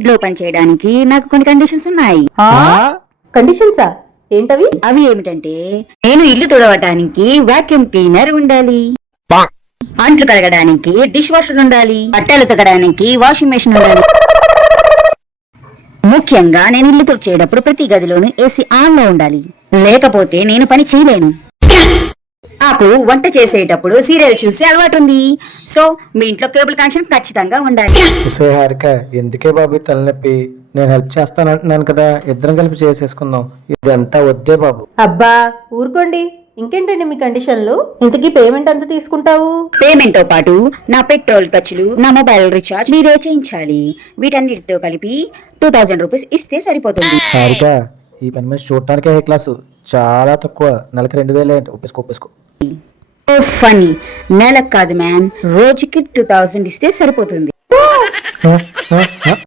ఇంట్లో పని చేయడానికి నాకు కొన్ని కండిషన్స్ ఉన్నాయి. కండిషన్సా? ఏంటవి? అవి ఏమిటంటే, నేను ఇల్లు తుడవటానికి వాక్యూమ్ క్లీనర్ ఉండాలి, అంట్లు కడగడానికి డిష్ వాషర్ ఉండాలి, బట్టలు ఉతకడానికి వాషింగ్ మెషిన్ ఉండాలి. ముఖ్యంగా నేను ఇల్లు తుడిచేటప్పుడు ప్రతి గదిలోనూ ఏసీ ఆన్ లో ఉండాలి, లేకపోతే నేను పని చేయలేను. నాకు వంట చేసేటప్పుడు సీరియల్ చూసే అలవాటు ఉంది. సో మీ ఇంట్లో కేబుల్ కనెక్షన్ ఖచ్చితంగా ఉండాలి. హారిక, ఎందుకే బాబు తలనొప్పి? నేను హెల్ప్ చేస్తాను అంటున్నాను కదా, ఇద్దరం కలిపి చేసేసుకుందాం. ఇదంతా వద్దే బాబు. అబ్బా ఊరుకోండి, ఇంకేంటండి మీ కండిషన్లు? ఇంతకీ పేమెంట్ ఎంత తీసుకుంటావు? పేమెంట్ తో పాటు నా పెట్రోల్ ఖర్చులు, నా మొబైల్ రీఛార్జ్ మీరే చేయించాలి. వీటన్నిటితో కలిపి 2000 రూపీస్ ఇస్తే సరిపోతుంది. హారిక, ఈ పని మనిషి చూడటానికే హై క్లాసు, చాలా తక్కువ. నెలకి 2000 ఒప్పేసుకో. ఫనీ, నెలకు కాదు మ్యాన్, రోజుకి 2000 ఇస్తే సరిపోతుంది.